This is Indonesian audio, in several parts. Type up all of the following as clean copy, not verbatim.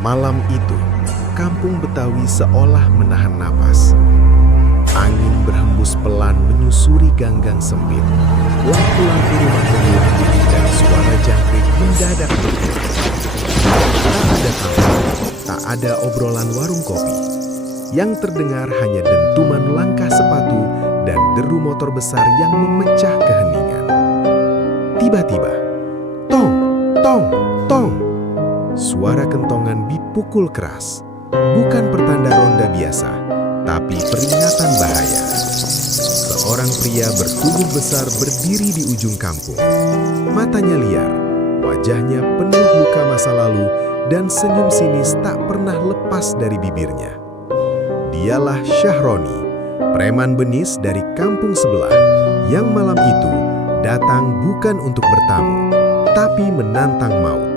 Malam itu, kampung Betawi seolah menahan napas. Angin berhembus pelan menyusuri ganggang sempit. Lampu-lampu rumah redup dan suara jangkrik mendadak berkurang. Tak ada tamu, tak ada obrolan warung kopi. Yang terdengar hanya dentuman langkah sepatu dan deru motor besar yang memecah keheningan. Tiba-tiba, tong, tong, tong. Suara kentongan dipukul keras. Bukan pertanda ronda biasa, tapi peringatan bahaya. Seorang pria bertubuh besar berdiri di ujung kampung. Matanya liar, wajahnya penuh luka masa lalu, dan senyum sinis tak pernah lepas dari bibirnya. Dialah Syahroni, preman benis dari kampung sebelah, yang malam itu datang bukan untuk bertamu, tapi menantang maut.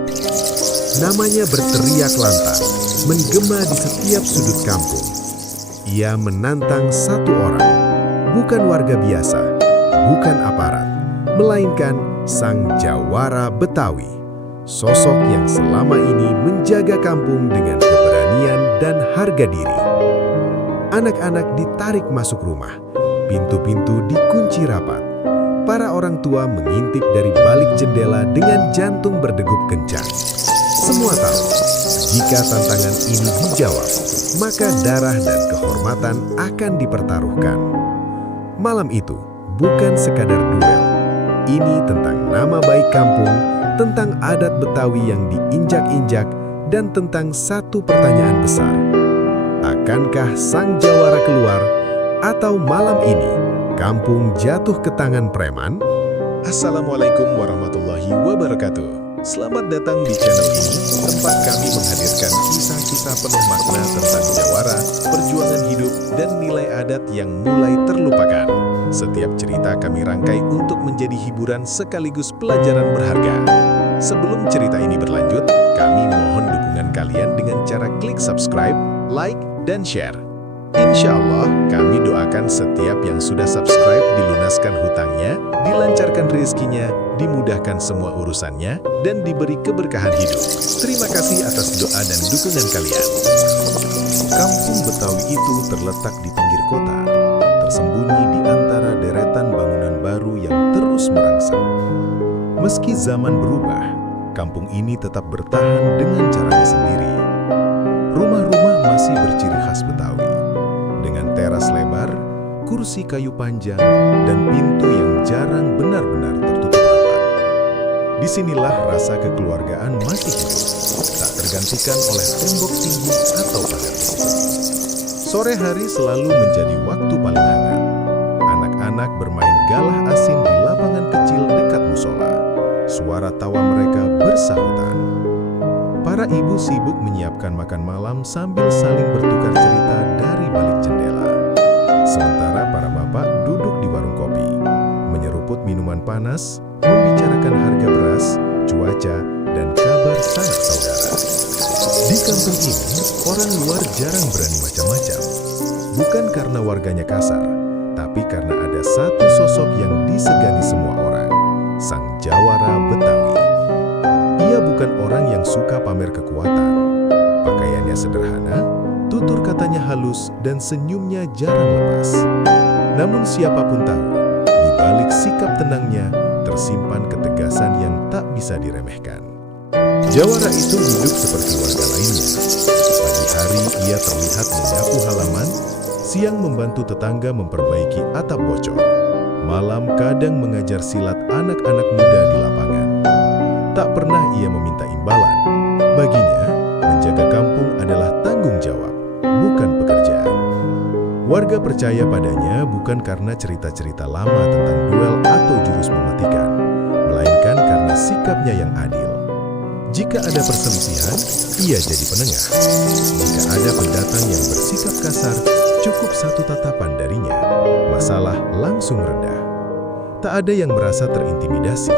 Namanya berteriak lantang, menggema di setiap sudut kampung. Ia menantang satu orang, bukan warga biasa, bukan aparat, melainkan sang jawara Betawi. Sosok yang selama ini menjaga kampung dengan keberanian dan harga diri. Anak-anak ditarik masuk rumah, pintu-pintu dikunci rapat. Para orang tua mengintip dari balik jendela dengan jantung berdegup kencang. Semua tahu, jika tantangan ini dijawab, maka darah dan kehormatan akan dipertaruhkan. Malam itu bukan sekadar duel. Ini tentang nama baik kampung, tentang adat Betawi yang diinjak-injak, dan tentang satu pertanyaan besar. Akankah sang jawara keluar, atau malam ini kampung jatuh ke tangan preman? Assalamualaikum warahmatullahi wabarakatuh. Selamat datang di channel ini, tempat kami menghadirkan kisah-kisah penuh makna tentang jawara, perjuangan hidup, dan nilai adat yang mulai terlupakan. Setiap cerita kami rangkai untuk menjadi hiburan sekaligus pelajaran berharga. Sebelum cerita ini berlanjut, kami mohon dukungan kalian dengan cara klik subscribe, like, dan share. Insya Allah, kami doakan setiap yang sudah subscribe dilunaskan hutangnya, dilancarkan rezekinya, dimudahkan semua urusannya, dan diberi keberkahan hidup. Terima kasih atas doa dan dukungan kalian. Kampung Betawi itu terletak di pinggir kota, tersembunyi di antara deretan bangunan baru yang terus merangsang. Meski zaman berubah, kampung ini tetap bertahan dengan caranya sendiri. Rumah-rumah masih berciri khas Betawi, dengan teras lebar, kursi kayu panjang, dan pintu yang jarang benar-benar tertutup rapat. Disinilah rasa kekeluargaan masih hidup, tak tergantikan oleh tembok tinggi atau pagar besi. Sore hari selalu menjadi waktu paling hangat. Anak-anak bermain galah asin di lapangan kecil dekat musola. Suara tawa mereka bersahutan. Para ibu sibuk menyiapkan makan malam sambil saling bertukar cerita dari balik jendela. Sementara para bapak duduk di warung kopi, menyeruput minuman panas, membicarakan harga beras, cuaca, dan kabar sanak saudara. Di kampung ini, orang luar jarang berani macam-macam. Bukan karena warganya kasar, tapi karena ada satu sosok yang disegani semua orang, sang jawara Betawi. Ia bukan orang yang suka pamer kekuatan. Pakaiannya sederhana, tutur katanya halus, dan senyumnya jarang lepas. Namun siapapun tahu, di balik sikap tenangnya tersimpan ketegasan yang tak bisa diremehkan. Jawara itu hidup seperti warga lainnya. Pagi hari ia terlihat menyapu halaman, siang membantu tetangga memperbaiki atap bocor, malam kadang mengajar silat anak-anak muda di lapangan. Tak pernah ia meminta imbalan. Baginya, menjaga kampung adalah tanggung jawab, bukan pekerjaan. Warga percaya padanya bukan karena cerita-cerita lama tentang duel atau jurus mematikan, melainkan karena sikapnya yang adil. Jika ada perselisihan, ia jadi penengah. Jika ada pendatang yang bersikap kasar, cukup satu tatapan darinya, masalah langsung reda. Tak ada yang merasa terintimidasi,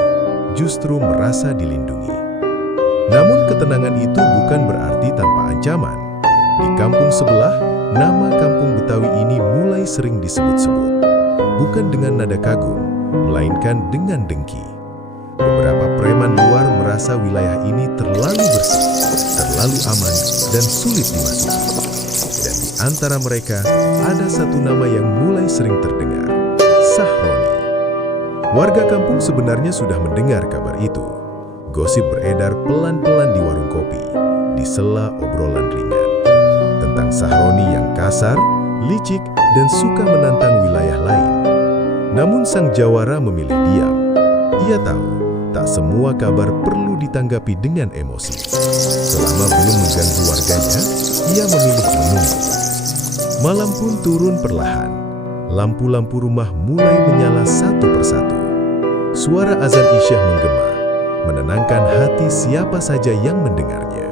justru merasa dilindungi. Namun ketenangan itu bukan berarti tanpa ancaman. Di kampung sebelah, nama kampung Betawi ini mulai sering disebut-sebut. Bukan dengan nada kagum, melainkan dengan dengki. Beberapa preman luar merasa wilayah ini terlalu bersih, terlalu aman, dan sulit dimasuki. Dan di antara mereka ada satu nama yang mulai sering terdengar, Sahroni. Warga kampung sebenarnya sudah mendengar kabar itu. Gosip beredar pelan-pelan di warung kopi, di sela obrolan ringan. Tentang Sahroni yang kasar, licik, dan suka menantang wilayah lain. Namun sang jawara memilih diam. Ia tahu, tak semua kabar perlu ditanggapi dengan emosi. Selama belum mengganggu warganya, ia memilih menunggu. Malam pun turun perlahan. Lampu-lampu rumah mulai menyala satu persatu. Suara azan Isyah menggema, menenangkan hati siapa saja yang mendengarnya.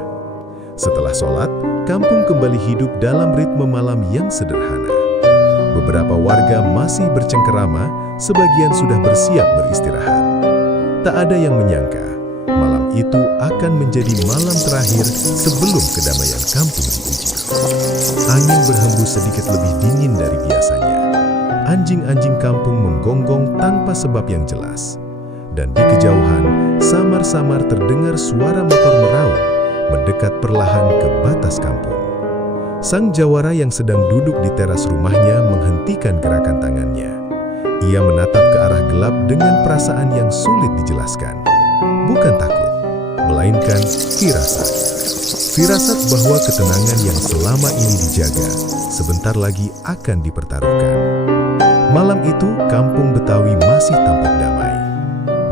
Setelah sholat, kampung kembali hidup dalam ritme malam yang sederhana. Beberapa warga masih bercengkerama, sebagian sudah bersiap beristirahat. Tak ada yang menyangka, malam itu akan menjadi malam terakhir sebelum kedamaian kampung diuji. Angin berhembus sedikit lebih dingin dari biasanya. Anjing-anjing kampung menggonggong tanpa sebab yang jelas. Dan di kejauhan, samar-samar terdengar suara motor meraung, mendekat perlahan ke batas kampung. Sang jawara yang sedang duduk di teras rumahnya menghentikan gerakan tangannya. Ia menatap ke arah gelap dengan perasaan yang sulit dijelaskan. Bukan takut, melainkan firasat. Firasat bahwa ketenangan yang selama ini dijaga, sebentar lagi akan dipertaruhkan. Malam itu, kampung Betawi masih tampak damai.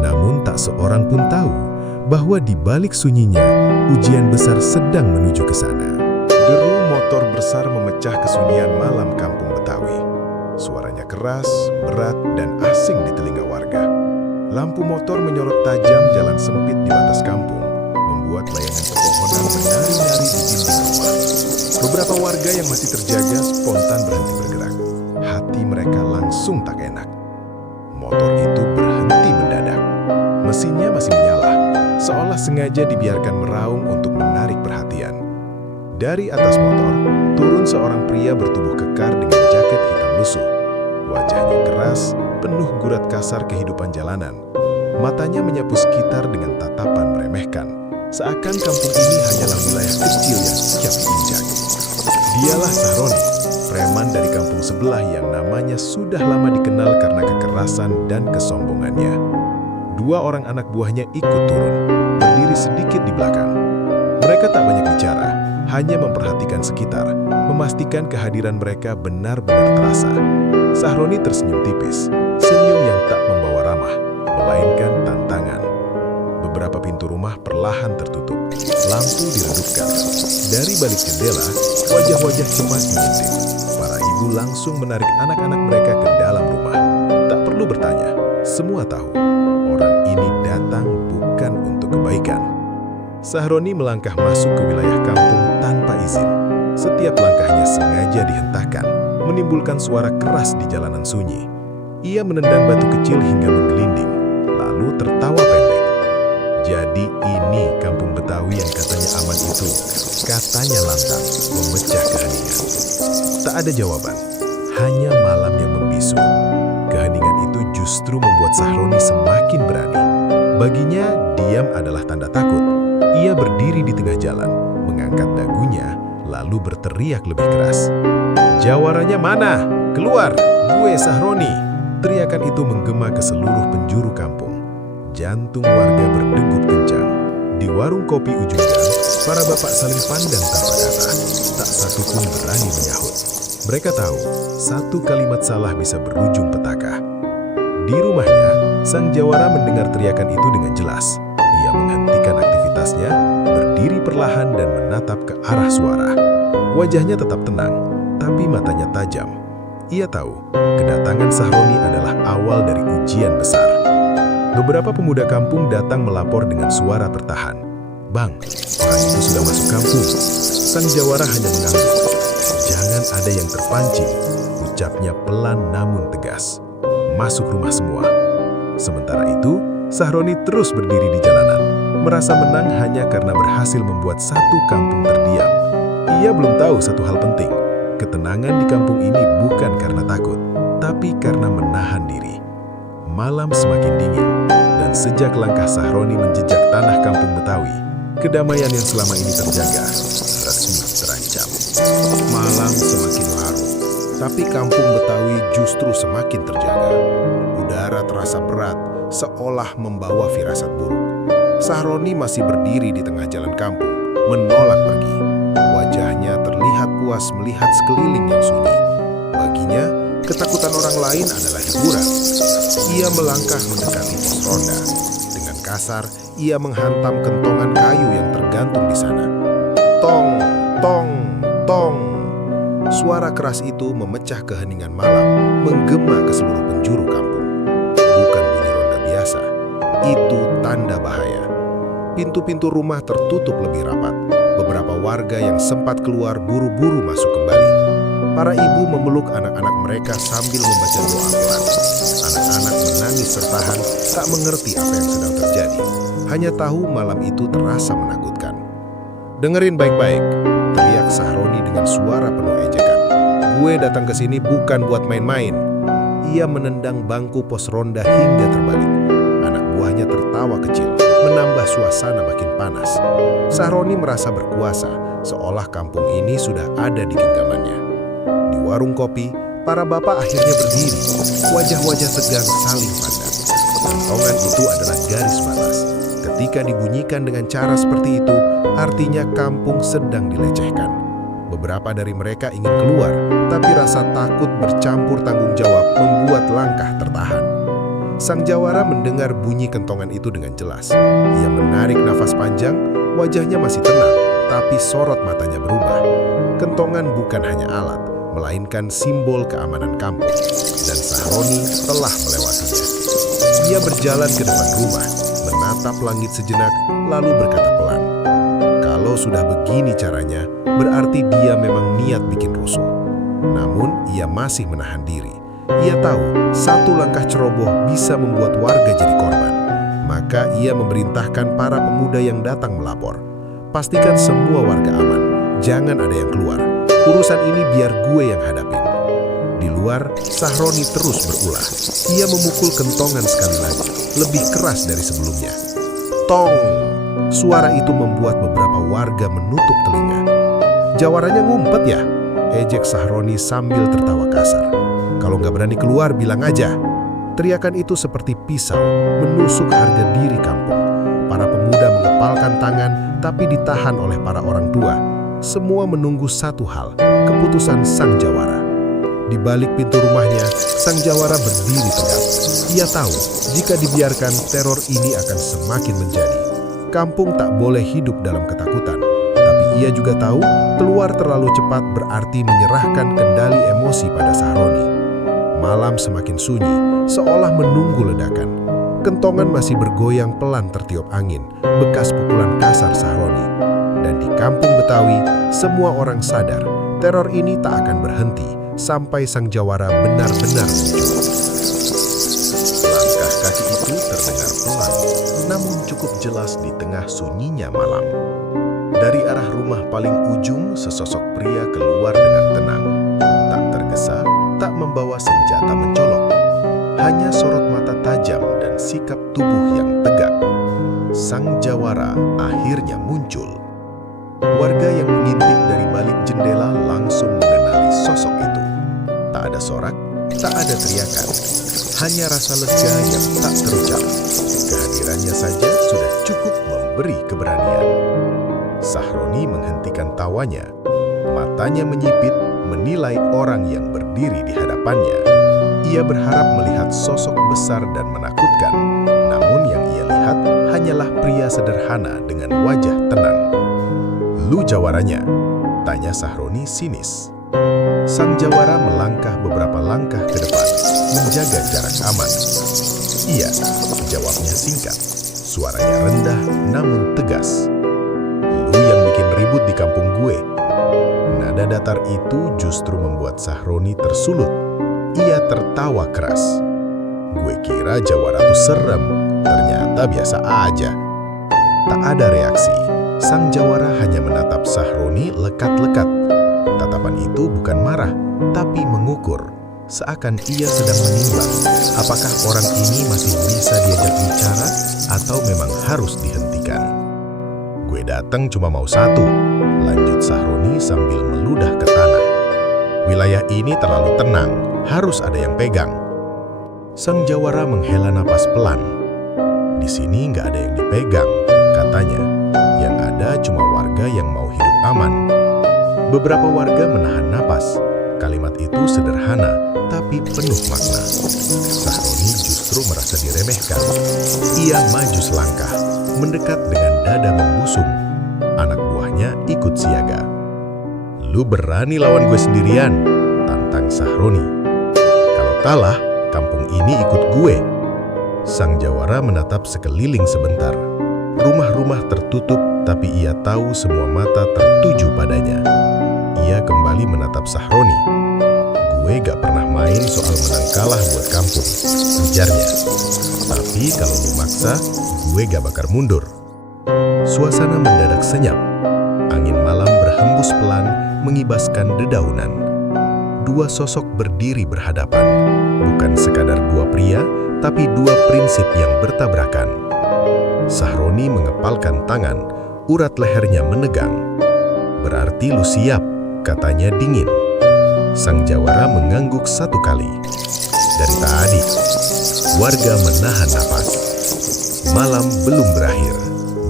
Namun tak seorang pun tahu bahwa di balik sunyinya, ujian besar sedang menuju ke sana. Deru motor besar memecah kesunyian malam kampung Betawi. Suaranya keras, berat, dan asing di telinga warga. Lampu motor menyorot tajam jalan sempit di batas kampung, membuat bayangan pepohonan menari-nari di dinding rumah. Beberapa warga yang masih terjaga spontan berhenti bergerak. Hati mereka langsung tak enak. Motor itu berhenti mendadak. Mesinnya masih menyala, seolah sengaja dibiarkan meraung untuk menarik perhatian. Dari atas motor, turun seorang pria bertubuh kekar dengan jaket hitam lusuh. Wajahnya keras, penuh gurat kasar kehidupan jalanan. Matanya menyapu sekitar dengan tatapan meremehkan, seakan kampung ini hanyalah wilayah kecil yang siap diinjak. Dialah Sahroni, preman dari kampung sebelah yang namanya sudah lama dikenal karena kekerasan dan kesombongannya. Dua orang anak buahnya ikut turun, berdiri sedikit di belakang. Mereka tak banyak bicara, hanya memperhatikan sekitar, memastikan kehadiran mereka benar-benar terasa. Sahroni tersenyum tipis, senyum yang tak membawa ramah, melainkan tantangan. Beberapa pintu rumah perlahan tertutup, lampu diredupkan. Dari balik jendela, wajah-wajah cemas mengintip. Para ibu langsung menarik anak-anak mereka ke dalam rumah. Tak perlu bertanya, semua tahu, orang ini datang bukan untuk kebaikan. Sahroni melangkah masuk ke wilayah kampung tanpa izin. Setiap langkahnya sengaja dihentakkan, menimbulkan suara keras di jalanan sunyi. Ia menendang batu kecil hingga menggelinding, lalu tertawa pendek. Jadi ini kampung Betawi yang katanya aman itu, katanya lantang, memecah keheningan. Tak ada jawaban, hanya malam yang membisu. Keheningan itu justru membuat Sahroni semakin berani. Baginya, diam adalah tanda takut. Ia berdiri di tengah jalan, mengangkat dagunya, lalu berteriak lebih keras. "Jawaranya mana? Keluar! Gue Sahroni!" Teriakan itu menggema ke seluruh penjuru kampung. Jantung warga berdegup kencang. Di warung kopi ujung gang, para bapak saling pandang tanpa kata. Tak satu pun berani menyahut. Mereka tahu, satu kalimat salah bisa berujung petaka. Di rumahnya, sang jawara mendengar teriakan itu dengan jelas. Ia menghentikan aktivitasnya, berdiri perlahan dan menatap ke arah suara. Wajahnya tetap tenang, tapi matanya tajam. Ia tahu, kedatangan Sahroni adalah awal dari ujian besar. Beberapa pemuda kampung datang melapor dengan suara tertahan. "Bang, orang itu sudah masuk kampung." Sang jawara hanya mengangguk. "Jangan ada yang terpancing," ucapnya pelan namun tegas. "Masuk rumah semua." Sementara itu, Sahroni terus berdiri di jalanan, merasa menang hanya karena berhasil membuat satu kampung terdiam. Ia belum tahu satu hal penting. Ketenangan di kampung ini bukan karena takut, tapi karena menahan diri. Malam semakin dingin, dan sejak langkah Sahroni menjejak tanah kampung Betawi, kedamaian yang selama ini terjaga resmi Tapi kampung Betawi justru semakin terjaga. Udara terasa berat, seolah membawa firasat buruk. Sahroni masih berdiri di tengah jalan kampung, menolak pergi. Wajahnya terlihat puas melihat sekeliling yang sunyi. Baginya, ketakutan orang lain adalah hiburan. Ia melangkah mendekati pos ronda. Dengan kasar, ia menghantam kentongan kayu yang tergantung di sana. Tong, tong, tong. Suara keras itu memecah keheningan malam, menggema ke seluruh penjuru kampung. Bukan bunyi ronda biasa, itu tanda bahaya. Pintu-pintu rumah tertutup lebih rapat. Beberapa warga yang sempat keluar buru-buru masuk kembali. Para ibu memeluk anak-anak mereka sambil membaca doa pelan. Anak-anak menangis tertahan, tak mengerti apa yang sedang terjadi. Hanya tahu malam itu terasa menakutkan. "Dengerin baik-baik," teriak Sahroni dengan suara penuh ejekan. "Gue datang ke sini bukan buat main-main." Ia menendang bangku pos ronda hingga terbalik. Anak buahnya tertawa kecil, menambah suasana makin panas. Sahroni merasa berkuasa, seolah kampung ini sudah ada di genggamannya. Di warung kopi, para bapak akhirnya berdiri. Wajah-wajah tegang saling pandang. Kentongan itu adalah garis batas. Ketika dibunyikan dengan cara seperti itu, artinya kampung sedang dilecehkan. Beberapa dari mereka ingin keluar, tapi rasa takut bercampur tanggung jawab membuat langkah tertahan. Sang jawara mendengar bunyi kentongan itu dengan jelas. Ia menarik nafas panjang, wajahnya masih tenang, tapi sorot matanya berubah. Kentongan bukan hanya alat, melainkan simbol keamanan kampung. Dan Sahroni telah melewatinya. Ia berjalan ke depan rumah, menatap langit sejenak, lalu berkata pelan, "Kalau sudah begini caranya, berarti dia memang niat bikin rusuh." Namun, ia masih menahan diri. Ia tahu satu langkah ceroboh bisa membuat warga jadi korban. Maka ia memerintahkan para pemuda yang datang melapor, "Pastikan semua warga aman, jangan ada yang keluar. Urusan ini biar gue yang hadapin." Di luar, Sahroni terus berulah. Ia memukul kentongan sekali lagi, lebih keras dari sebelumnya. Tong! Suara itu membuat beberapa warga menutup telinga. "Jawaranya ngumpet ya?" ejek Sahroni sambil tertawa kasar. "Kalau nggak berani keluar, bilang aja." Teriakan itu seperti pisau, menusuk harga diri kampung. Para pemuda mengepalkan tangan, tapi ditahan oleh para orang tua. Semua menunggu satu hal, keputusan sang jawara. Di balik pintu rumahnya, sang jawara berdiri tegak. Ia tahu, jika dibiarkan, teror ini akan semakin menjadi. Kampung tak boleh hidup dalam ketakutan. Tapi ia juga tahu, keluar terlalu cepat berarti menyerahkan kendali emosi pada Sahroni. Malam semakin sunyi, seolah menunggu ledakan. Kentongan masih bergoyang pelan tertiup angin, bekas pukulan kasar Sahroni. Dan di kampung Betawi, semua orang sadar, teror ini tak akan berhenti sampai sang jawara benar-benar muncul. Langkah kaki itu terdengar pelan, namun cukup jelas di tengah sunyinya malam. Dari arah rumah paling ujung, sesosok pria keluar dengan tenang. Tak tergesa, tak membawa senjata mencolok. Hanya sorot mata tajam dan sikap tubuh yang tegak. Sang jawara akhirnya muncul. Warga yang mengintip dari balik jendela langsung mengenali sosok itu. Tak ada sorak, tak ada teriakan. Hanya rasa lega yang tak terucap. Kehadirannya saja sudah cukup memberi keberanian. Sahroni menghentikan tawanya. Matanya menyipit, menilai orang yang berdiri di hadapannya. Ia berharap melihat sosok besar dan menakutkan. Namun yang ia lihat hanyalah pria sederhana dengan wajah tenang. "Lu jawaranya?" tanya Sahroni sinis. Sang jawara melangkah beberapa langkah ke depan, menjaga jarak aman. "Iya," jawabnya singkat. Suaranya rendah namun tegas. "Lu yang bikin ribut di kampung gue." Nada datar itu justru membuat Sahroni tersulut. Ia tertawa keras. "Gue kira jawara tuh serem, ternyata biasa aja." Tak ada reaksi. Sang jawara hanya menatap Sahroni lekat-lekat. Tatapan itu bukan marah, tapi mengukur. Seakan ia sedang menimbang, apakah orang ini masih bisa diajak bicara atau memang harus dihentikan. "Gue datang cuma mau satu," lanjut Sahroni sambil meludah ke tanah. Wilayah ini terlalu tenang, harus ada yang pegang. Sang jawara menghela napas pelan. Di sini nggak ada yang dipegang, katanya. Yang ada cuma warga yang mau hidup aman. Beberapa warga menahan napas. Kalimat itu sederhana, tapi penuh makna. Sahroni justru merasa diremehkan. Ia maju selangkah, mendekat dengan dada membusung. Anak buahnya ikut siaga. "Lu berani lawan gue sendirian?" tantang Sahroni. "Kalau kalah, kampung ini ikut gue." Sang jawara menatap sekeliling sebentar. Rumah-rumah tertutup, tapi ia tahu semua mata tertuju padanya. Ia kembali menatap Sahroni. "Gue gak pernah main soal menang kalah buat kampung," ujarnya. "Tapi kalau lu maksa, gue gak bakal mundur." Suasana mendadak senyap. Angin malam berhembus pelan, mengibaskan dedaunan. Dua sosok berdiri berhadapan. Bukan sekadar dua pria, tapi dua prinsip yang bertabrakan. Sahroni mengepalkan tangan, urat lehernya menegang. "Berarti lu siap," katanya dingin. Sang jawara mengangguk satu kali. Dari tadi, warga menahan napas. Malam belum berakhir,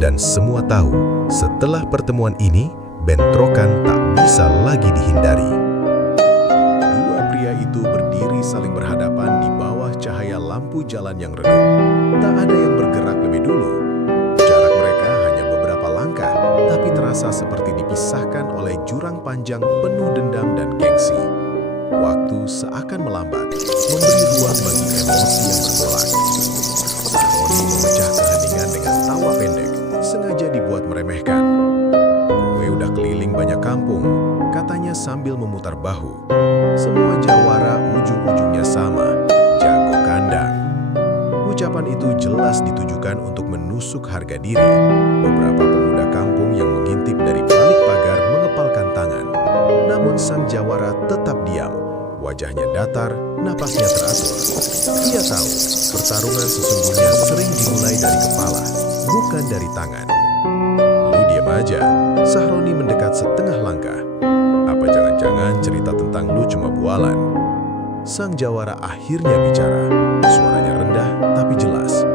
dan semua tahu setelah pertemuan ini, bentrokan tak bisa lagi dihindari. Dua pria itu berdiri saling berhadapan di bawah cahaya lampu jalan yang redup. Tak ada yang bergerak lebih dulu. Jarak mereka hanya beberapa langkah, tapi terasa seperti dipisahkan oleh jurang panjang penuh dendam dan gengsi. Waktu seakan melambat, memberi ruang bagi emosi yang bergolak. Sahroni memecah keheningan dengan tawa pendek, sengaja dibuat meremehkan. "Gue udah keliling banyak kampung," katanya sambil memutar bahu. "Semua jawara ujung-ujungnya sama, jago kandang." Ucapan itu jelas ditujukan untuk menusuk harga diri. Beberapa pemuda kampung yang mengintip dari balik pagar mengepalkan tangan. Namun sang jawara tetap diam. Wajahnya datar, napasnya teratur. Ia tahu, pertarungan sesungguhnya sering dimulai dari kepala, bukan dari tangan. "Lu diam aja." Sahroni mendekat setengah langkah. "Apa jangan-jangan cerita tentang lu cuma bualan?" Sang jawara akhirnya bicara. Suaranya rendah tapi jelas.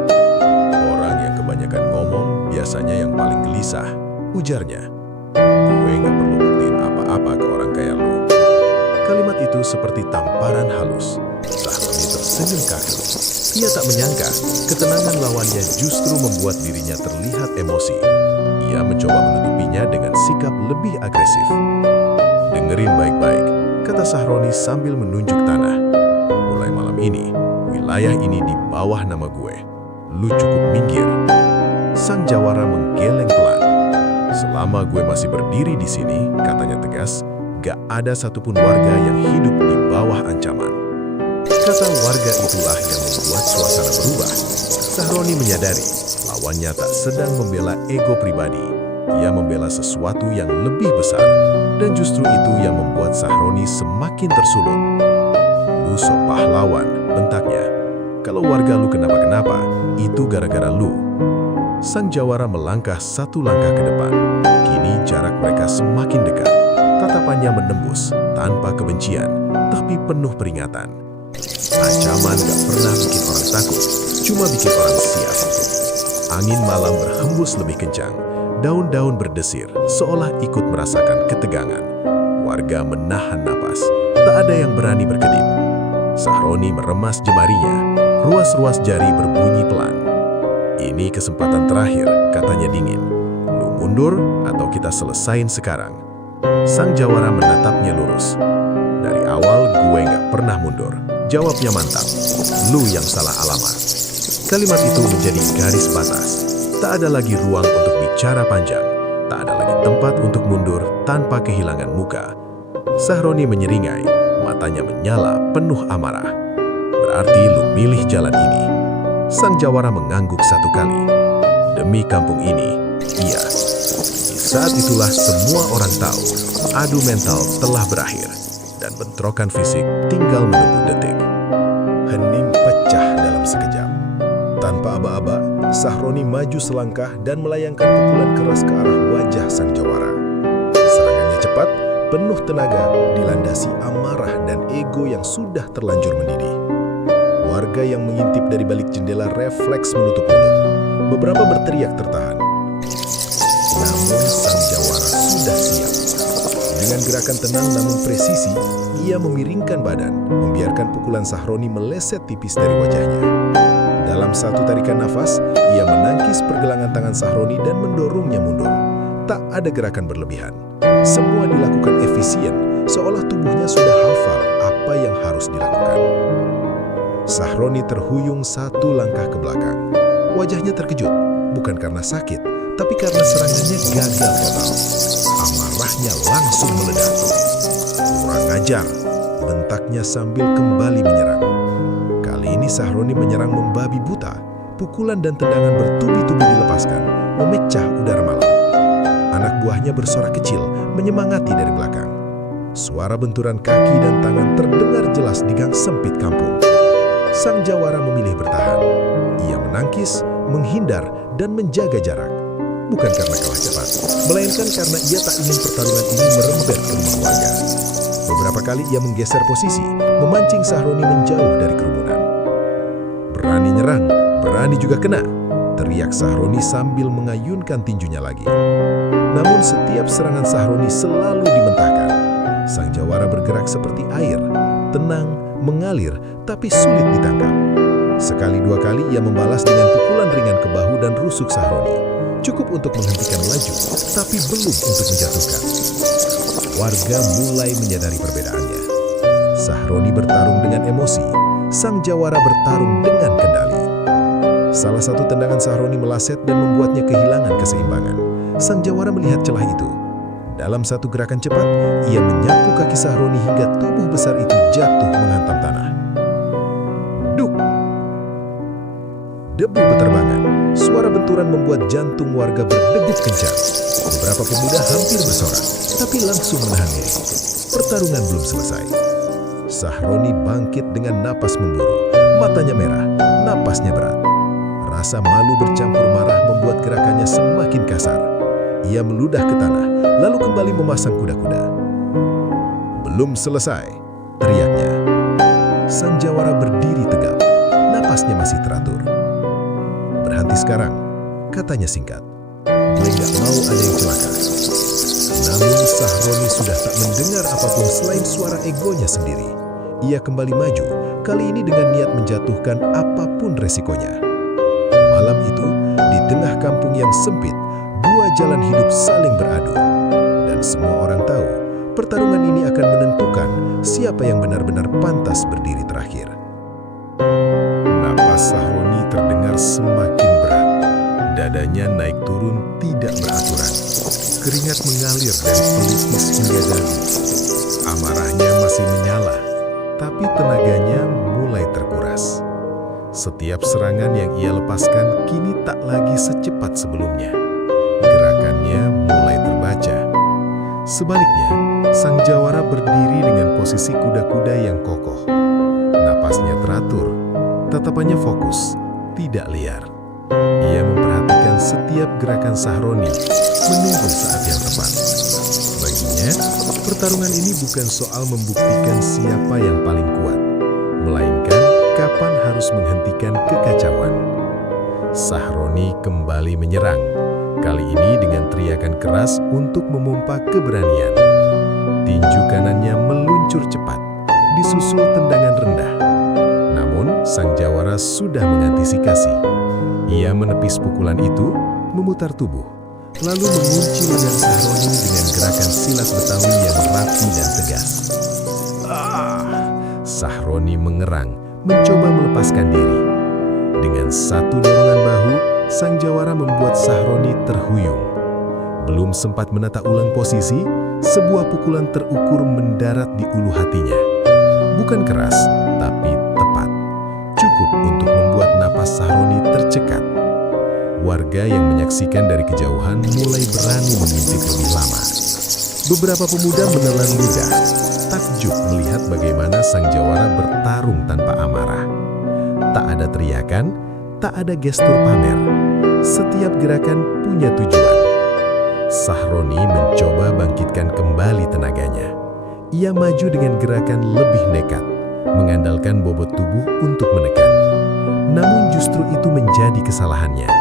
"Orang yang kebanyakan ngomong biasanya yang paling gelisah," ujarnya. "Gue gak perlu buktiin apa-apa ke orang kayak lu." Kalimat itu seperti tamparan halus. Sahroni tersenyum kaku. Ia tak menyangka ketenangan lawannya justru membuat dirinya terlihat emosi. Ia mencoba menutupinya dengan sikap lebih agresif. "Dengerin baik-baik," kata Sahroni sambil menunjuk tanah. "Mulai malam ini, wilayah ini di bawah nama gue. Lu cukup minggir." Sang jawara menggeleng pelan. "Selama gue masih berdiri di sini," katanya tegas, "gak ada satupun warga yang hidup di bawah ancaman." Kata warga itulah yang membuat suasana berubah. Sahroni menyadari lawannya tak sedang membela ego pribadi. Ia membela sesuatu yang lebih besar, dan justru itu yang membuat Sahroni semakin tersulut. "Lu sok pahlawan," bentaknya. "Kalau warga lu kenapa-kenapa, itu gara-gara lu." Sang jawara melangkah satu langkah ke depan. Kini jarak mereka semakin dekat. Tatapannya menembus, tanpa kebencian, tapi penuh peringatan. Ancaman gak pernah bikin orang takut, cuma bikin orang siap. Angin malam berhembus lebih kencang. Daun-daun berdesir, seolah ikut merasakan ketegangan. Warga menahan napas, tak ada yang berani berkedip. Sahroni meremas jemarinya, ruas-ruas jari berbunyi pelan. "Ini kesempatan terakhir," katanya dingin. "Lu mundur atau kita selesain sekarang." Sang jawara menatapnya lurus. "Dari awal gue gak pernah mundur," jawabnya mantap. "Lu yang salah alamat." Kalimat itu menjadi garis batas. Tak ada lagi ruang untuk bicara panjang. Tak ada lagi tempat untuk mundur tanpa kehilangan muka. Sahroni menyeringai, matanya menyala penuh amarah. "Berarti lu milih jalan ini." Sang jawara mengangguk satu kali. "Demi kampung ini, iya." Di saat itulah semua orang tahu, adu mental telah berakhir, dan bentrokan fisik tinggal menunggu detik. Hening pecah dalam sekejap. Tanpa aba-aba, Sahroni maju selangkah dan melayangkan pukulan keras ke arah wajah sang jawara. Serangannya cepat, penuh tenaga, dilandasi amarah dan ego yang sudah terlanjur mendidih. Warga yang mengintip dari balik jendela refleks menutup mulut. Beberapa berteriak tertahan. Namun sang jawara sudah siap. Dengan gerakan tenang namun presisi, ia memiringkan badan, membiarkan pukulan Sahroni meleset tipis dari wajahnya. Dalam satu tarikan nafas, ia menangkis pergelangan tangan Sahroni dan mendorongnya mundur. Tak ada gerakan berlebihan. Semua dilakukan efisien, seolah tubuhnya sudah hafal apa yang harus dilakukan. Sahroni terhuyung satu langkah ke belakang. Wajahnya terkejut, bukan karena sakit, tapi karena serangannya gagal total. Amarahnya langsung meledak. Kurang ajar, bentaknya sambil kembali menyerang. Kali ini Sahroni menyerang membabi buta. Pukulan dan tendangan bertubi-tubi dilepaskan, memecah udara malam. Anak buahnya bersorak kecil, menyemangati dari belakang. Suara benturan kaki dan tangan terdengar jelas di gang sempit kampung. Sang jawara memilih bertahan. Ia menangkis, menghindar, dan menjaga jarak. Bukan karena kalah cepat, melainkan karena ia tak ingin pertarungan ini merembet ke rumah warga. Beberapa kali ia menggeser posisi, memancing Sahroni menjauh dari kerumunan. Berani nyerang, berani juga kena, teriak Sahroni sambil mengayunkan tinjunya lagi. Namun setiap serangan Sahroni selalu dimentahkan. Sang jawara bergerak seperti air, tenang, mengalir, tapi sulit ditangkap. Sekali dua kali ia membalas dengan pukulan ringan ke bahu dan rusuk Sahroni. Cukup untuk menghentikan laju, tapi belum untuk menjatuhkan. Warga mulai menyadari perbedaannya. Sahroni bertarung dengan emosi, sang jawara bertarung dengan kendali. Salah satu tendangan Sahroni meleset dan membuatnya kehilangan keseimbangan. Sang jawara melihat celah itu. Dalam satu gerakan cepat, ia menyapu kaki Sahroni hingga tubuh besar itu jatuh menghantam tanah. Duk! Debu beterbangan. Suara benturan membuat jantung warga berdegup kencang. Beberapa pemuda hampir bersorak, tapi langsung menahan diri. Pertarungan belum selesai. Sahroni bangkit dengan napas memburu. Matanya merah, napasnya berat. Rasa malu bercampur marah membuat gerakannya semakin kasar. Ia meludah ke tanah, lalu kembali memasang kuda-kuda. Belum selesai, teriaknya. Sang jawara berdiri tegap, napasnya masih teratur. Berhenti sekarang, katanya singkat. Gue gak mau ada yang celaka. Namun Sahroni sudah tak mendengar apapun selain suara egonya sendiri. Ia kembali maju, kali ini dengan niat menjatuhkan apapun resikonya. Malam itu, di tengah kampung yang sempit, dua jalan hidup saling beradu. Dan semua orang tahu, pertarungan ini akan menentukan siapa yang benar-benar pantas berdiri terakhir. Napas Sahroni terdengar semakin berat. Dadanya naik turun tidak beraturan. Keringat mengalir dari pelipis hingga dagu. Amarahnya masih menyala, tapi tenaganya mulai terkuras. Setiap serangan yang ia lepaskan kini tak lagi secepat sebelumnya. Gerakannya mulai terbaca. Sebaliknya, sang jawara berdiri dengan posisi kuda-kuda yang kokoh. Napasnya teratur, tatapannya fokus, tidak liar. Ia memperhatikan setiap gerakan Sahroni, menunggu saat yang tepat. Baginya, pertarungan ini bukan soal membuktikan siapa yang paling kuat, melainkan kapan harus menghentikan kekacauan. Sahroni kembali menyerang, kali ini dengan teriakan keras untuk memompa keberanian. Tinju kanannya meluncur cepat, disusul tendangan rendah. Namun, sang jawara sudah mengantisipasi. Ia menepis pukulan itu, memutar tubuh, lalu mengunci lengan Sahroni dengan gerakan silat Betawi yang rapi dan tegas. Sahroni mengerang, mencoba melepaskan diri. Dengan satu dorongan bahu, sang jawara membuat Sahroni terhuyung. Belum sempat menata ulang posisi, sebuah pukulan terukur mendarat di ulu hatinya. Bukan keras, tapi tepat. Cukup untuk membuat napas Sahroni tercekat. Warga yang menyaksikan dari kejauhan mulai berani mengintip lebih lama. Beberapa pemuda menelan ludah, takjub melihat bagaimana sang jawara bertarung tanpa amarah. Tak ada teriakan, tak ada gestur pamer. Setiap gerakan punya tujuan. Sahroni mencoba bangkitkan kembali tenaganya. Ia maju dengan gerakan lebih nekat, mengandalkan bobot tubuh untuk menekan. Namun justru itu menjadi kesalahannya.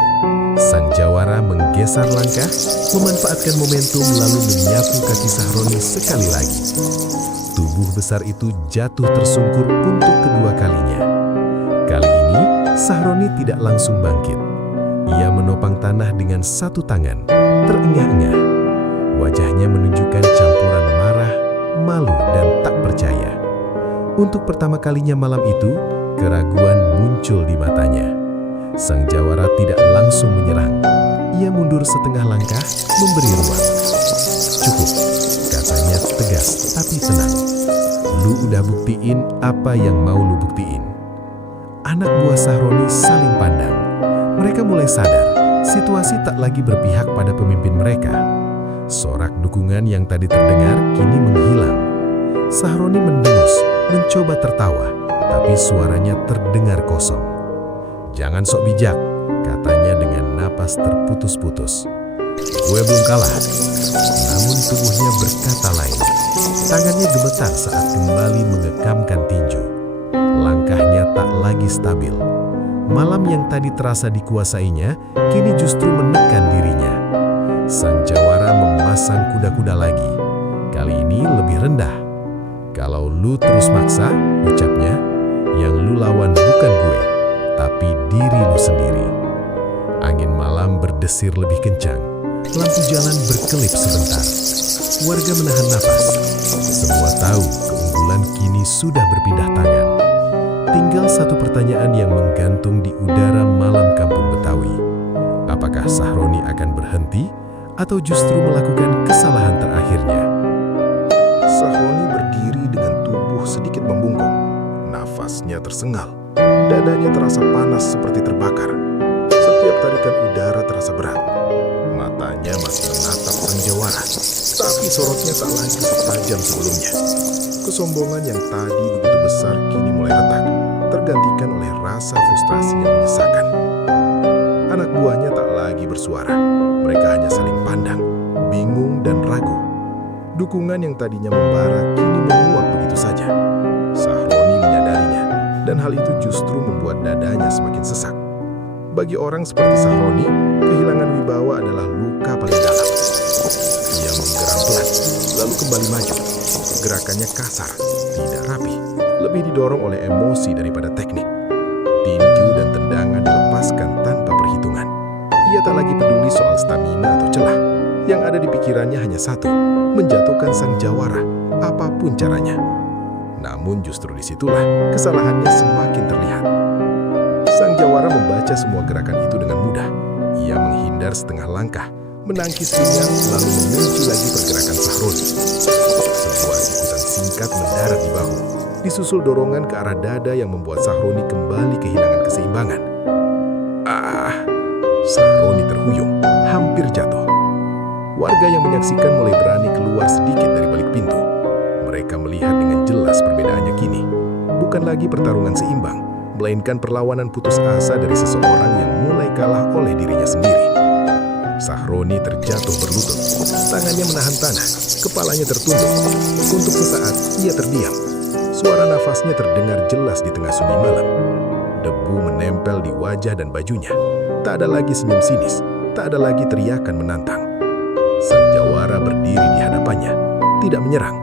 Sang jawara menggeser langkah, memanfaatkan momentum lalu menyapu kaki Sahroni sekali lagi. Tubuh besar itu jatuh tersungkur untuk kedua kalinya. Kali ini, Sahroni tidak langsung bangkit. Ia menopang tanah dengan satu tangan, terengah-engah. Wajahnya menunjukkan campuran marah, malu, dan tak percaya. Untuk pertama kalinya malam itu, keraguan muncul di matanya. Sang jawara tidak langsung menyerang. Ia mundur setengah langkah, memberi ruang. "Cukup," katanya tegas tapi tenang. "Lu udah buktiin apa yang mau lu buktiin." Anak buah Sahroni saling pandang. Mereka mulai sadar, situasi tak lagi berpihak pada pemimpin mereka. Sorak dukungan yang tadi terdengar kini menghilang. Sahroni mendengus, mencoba tertawa, tapi suaranya terdengar kosong. "Jangan sok bijak," katanya dengan napas terputus-putus. "Gue belum kalah." Namun tubuhnya berkata lain. Tangannya gemetar saat kembali mengekamkan tinju. Langkahnya tak lagi stabil. Malam yang tadi terasa dikuasainya, kini justru menekan dirinya. Sang jawara memasang kuda-kuda lagi. Kali ini lebih rendah. "Kalau lu terus maksa," ucapnya, "yang lu lawan bukan gue, tapi diri lu sendiri." Angin malam berdesir lebih kencang. Lampu jalan berkelip sebentar. Warga menahan napas. Semua tahu keunggulan kini sudah berpindah tangan. Tinggal satu pertanyaan yang menggantung di udara malam kampung Betawi. Apakah Sahroni akan berhenti atau justru melakukan kesalahan terakhirnya? Sahroni berdiri dengan tubuh sedikit membungkuk. Nafasnya tersengal. Dadanya terasa panas seperti terbakar. Setiap tarikan udara terasa berat. Matanya masih menatap sang jawara, tapi sorotnya tak lagi setajam sebelumnya. Kesombongan yang tadi begitu besar kini mulai retak, tergantikan oleh rasa frustrasi yang menyesakan. Anak buahnya tak lagi bersuara. Mereka hanya saling pandang, bingung dan ragu. Dukungan yang tadinya membara kini menguap begitu saja. Sahroni menyadarinya, dan hal itu justru membuat dadanya semakin sesak. Bagi orang seperti Sahroni, kehilangan wibawa adalah luka paling dalam. Ia menggeram pelan, lalu kembali maju. Gerakannya kasar, tidak rapi, lebih didorong oleh emosi daripada teknik. Tinju dan tendangan dilepaskan tanpa perhitungan. Ia tak lagi peduli soal stamina atau celah. Yang ada di pikirannya hanya satu, menjatuhkan sang jawara, apapun caranya. Namun justru disitulah kesalahannya semakin terlihat. Sang jawara membaca semua gerakan itu dengan mudah. Ia menghindar setengah langkah, menangkis ringan, lalu mengunci lagi pergerakan Sahroni. Sebuah ikutan singkat mendarat di bahu, disusul dorongan ke arah dada yang membuat Sahroni kembali kehilangan keseimbangan. Sahroni terhuyung, hampir jatuh. Warga yang menyaksikan mulai berani keluar sedikit dari balik pintu. Mereka melihat dengan jelas perbedaannya kini. Bukan lagi pertarungan seimbang, melainkan perlawanan putus asa dari seseorang yang mulai kalah oleh dirinya sendiri. Sahroni terjatuh berlutut, tangannya menahan tanah, kepalanya tertunduk. Untuk sesaat, ia terdiam. Suara nafasnya terdengar jelas di tengah sunyi malam. Debu menempel di wajah dan bajunya. Tak ada lagi senyum sinis, tak ada lagi teriakan menantang. Sang jawara berdiri di hadapannya, tidak menyerang.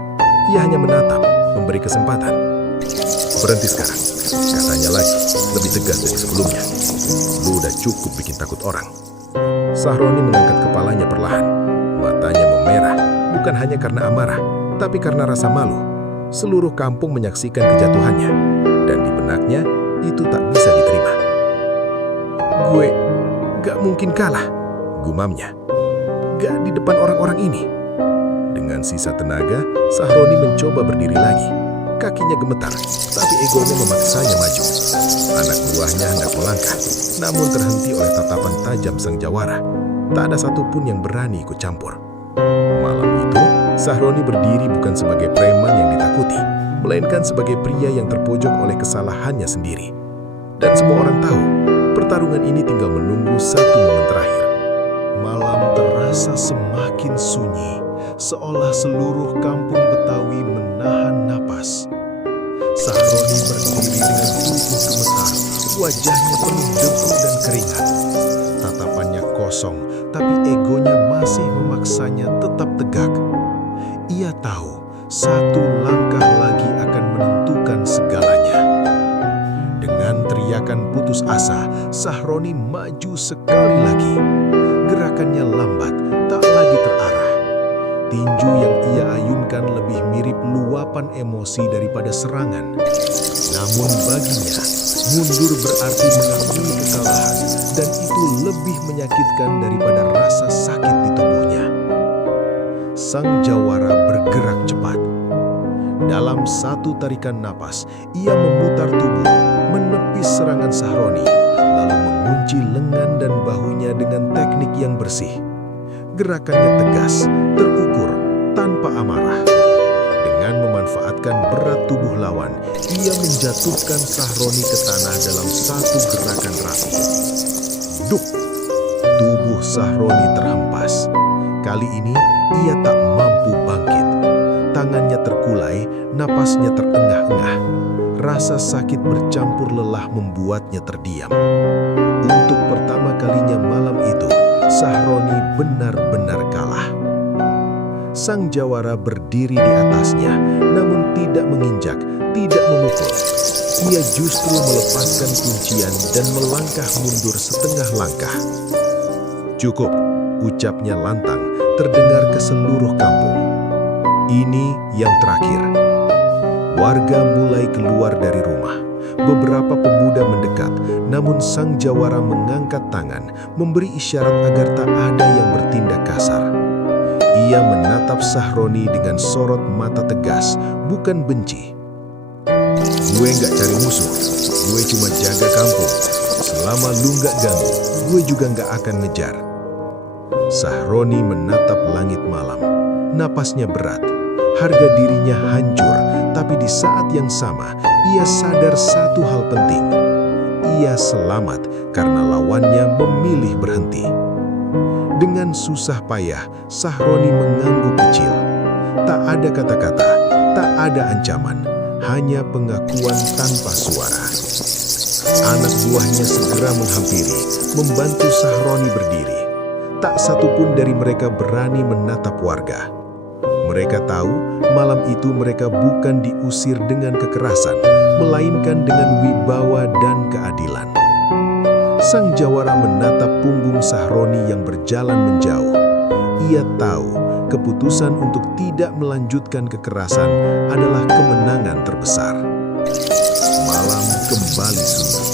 Ia hanya menatap, memberi kesempatan. "Berhenti sekarang," katanya lagi, lebih tegas dari sebelumnya. "Lu udah cukup bikin takut orang." Sahroni mengangkat kepalanya perlahan. Matanya memerah, bukan hanya karena amarah, tapi karena rasa malu. Seluruh kampung menyaksikan kejatuhannya, dan di benaknya itu tak bisa diterima. "Gue gak mungkin kalah," gumamnya. "Gak di depan orang-orang ini." Dengan sisa tenaga, Sahroni mencoba berdiri lagi. Kakinya gemetar, tapi egonya memaksanya maju. Anak buahnya hendak melangkah, namun terhenti oleh tatapan tajam sang jawara. Tak ada satupun yang berani ikut campur. Malam itu, Sahroni berdiri bukan sebagai preman yang ditakuti, melainkan sebagai pria yang terpojok oleh kesalahannya sendiri. Dan semua orang tahu, pertarungan ini tinggal menunggu satu momen terakhir. Malam terasa semakin sunyi, seolah seluruh kampung Betawi menahan napas. Sahroni berdiri dengan tubuh gemetar, wajahnya penuh debu dan keringat. Tatapannya kosong, tapi egonya masih memaksanya tetap tegak. Ia tahu satu langkah lagi akan menentukan segalanya. Dengan teriakan putus asa, Sahroni maju sekali lagi. Gerakannya lambat, tak lagi terarah. Tinju yang ia ayunkan lebih mirip luapan emosi daripada serangan. Namun baginya, mundur berarti mengakui kekalahan, dan itu lebih menyakitkan daripada rasa sakit di tubuhnya. Sang jawara bergerak cepat. Dalam satu tarikan napas, ia memutar tubuh, menepis serangan Sahroni, lalu mengunci lengan dan bahunya dengan teknik yang bersih. Gerakannya tegas, terukur, tanpa amarah. Dengan memanfaatkan berat tubuh lawan, ia menjatuhkan Sahroni ke tanah dalam satu gerakan rapi. Duk! Tubuh Sahroni terhempas. Kali ini, ia tak mampu bangkit. Tangannya terkulai, napasnya terengah-engah. Rasa sakit bercampur lelah membuatnya terdiam. Untuk pertama kalinya malam itu, Sahroni benar-benar kalah. Sang jawara berdiri di atasnya, namun tidak menginjak, tidak memukul. Ia justru melepaskan kuncian dan melangkah mundur setengah langkah. "Cukup," ucapnya lantang, terdengar ke seluruh kampung. "Ini yang terakhir." Warga mulai keluar dari rumah. Beberapa pemuda mendekat, namun sang jawara mengangkat tangan, memberi isyarat agar tak ada yang bertindak kasar. Ia menatap Sahroni dengan sorot mata tegas, bukan benci. "Gue nggak cari musuh, gue cuma jaga kampung. Selama lu nggak ganggu, gue juga nggak akan ngejar." Sahroni menatap langit malam. Napasnya berat, harga dirinya hancur, tapi di saat yang sama, ia sadar satu hal penting. Ia selamat karena lawannya memilih berhenti. Dengan susah payah, Sahroni mengangguk kecil. Tak ada kata-kata, tak ada ancaman, hanya pengakuan tanpa suara. Anak buahnya segera menghampiri, membantu Sahroni berdiri. Tak satupun dari mereka berani menatap warga. Mereka tahu malam itu mereka bukan diusir dengan kekerasan, melainkan dengan wibawa dan keadilan. Sang jawara menatap punggung Sahroni yang berjalan menjauh. Ia tahu keputusan untuk tidak melanjutkan kekerasan adalah kemenangan terbesar. Malam kembali sunyi.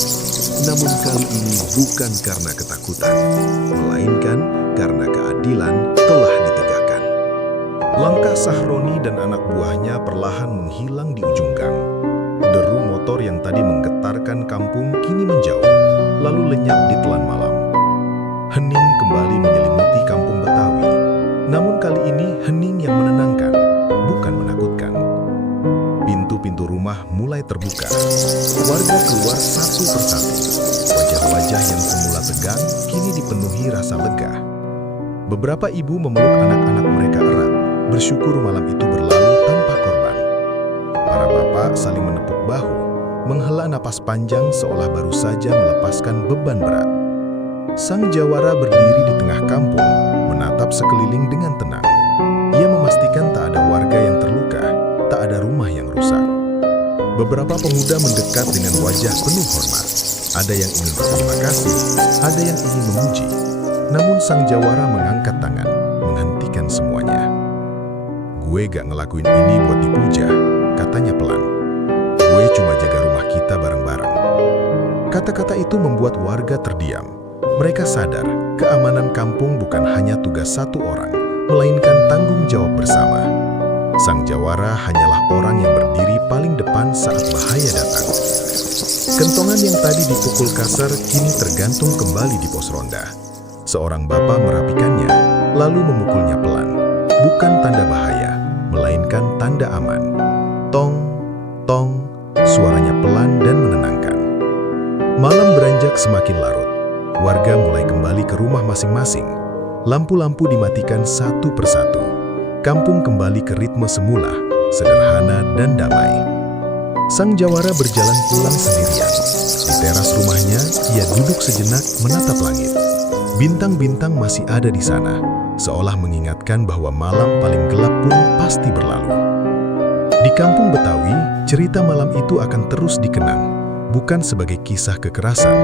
Namun kali ini bukan karena ketakutan, melainkan karena keadilan telah ditegakkan. Langkah Sahroni dan anak buahnya perlahan menghilang di ujung gang. Deru motor yang tadi menggetarkan kampung kini menjauh, lalu lenyap di telan malam. Hening kembali menyelimuti kampung Betawi. Namun kali ini hening yang menenangkan, bukan menakutkan. Pintu-pintu rumah mulai terbuka. Warga keluar satu persatu. Wajah-wajah yang semula tegang kini dipenuhi rasa lega. Beberapa ibu memeluk anak-anak mereka erat, bersyukur malam itu berlalu tanpa korban. Para bapak saling menepuk bahu, menghela napas panjang seolah baru saja melepaskan beban berat. Sang jawara berdiri di tengah kampung, menatap sekeliling dengan tenang. Ia memastikan tak ada warga yang terluka, tak ada rumah yang rusak. Beberapa pemuda mendekat dengan wajah penuh hormat. Ada yang ingin berterima kasih, ada yang ingin memuji. Namun sang jawara mengangkat tangan, menghentikan semuanya. "Gue gak ngelakuin ini buat dipuja," katanya pelan. "Gue cuma jaga rumah kita bareng-bareng." Kata-kata itu membuat warga terdiam. Mereka sadar keamanan kampung bukan hanya tugas satu orang, melainkan tanggung jawab bersama. Sang jawara hanyalah orang yang berdiri paling depan saat bahaya datang. Kentongan yang tadi dipukul kasar kini tergantung kembali di pos ronda. Seorang bapak merapikannya, lalu memukulnya pelan. Bukan tanda bahaya, melainkan tanda aman. Tong, tong, suaranya pelan dan menenangkan. Malam beranjak semakin larut. Warga mulai kembali ke rumah masing-masing. Lampu-lampu dimatikan satu persatu. kampung kembali ke ritme semula, sederhana dan damai. Sang jawara berjalan pulang sendirian. Di teras rumahnya, ia duduk sejenak menatap langit. Bintang-bintang masih ada di sana, seolah mengingatkan bahwa malam paling gelap pun pasti berlalu. Di kampung Betawi, cerita malam itu akan terus dikenang, bukan sebagai kisah kekerasan,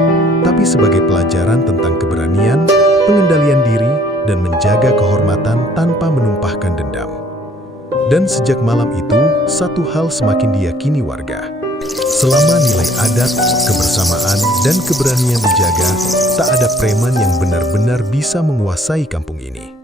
tapi sebagai pelajaran tentang keberanian, pengendalian diri, dan menjaga kehormatan tanpa menumpahkan dendam. Dan sejak malam itu, satu hal semakin diyakini warga. Selama nilai adat, kebersamaan, dan keberanian dijaga, tak ada preman yang benar-benar bisa menguasai kampung ini.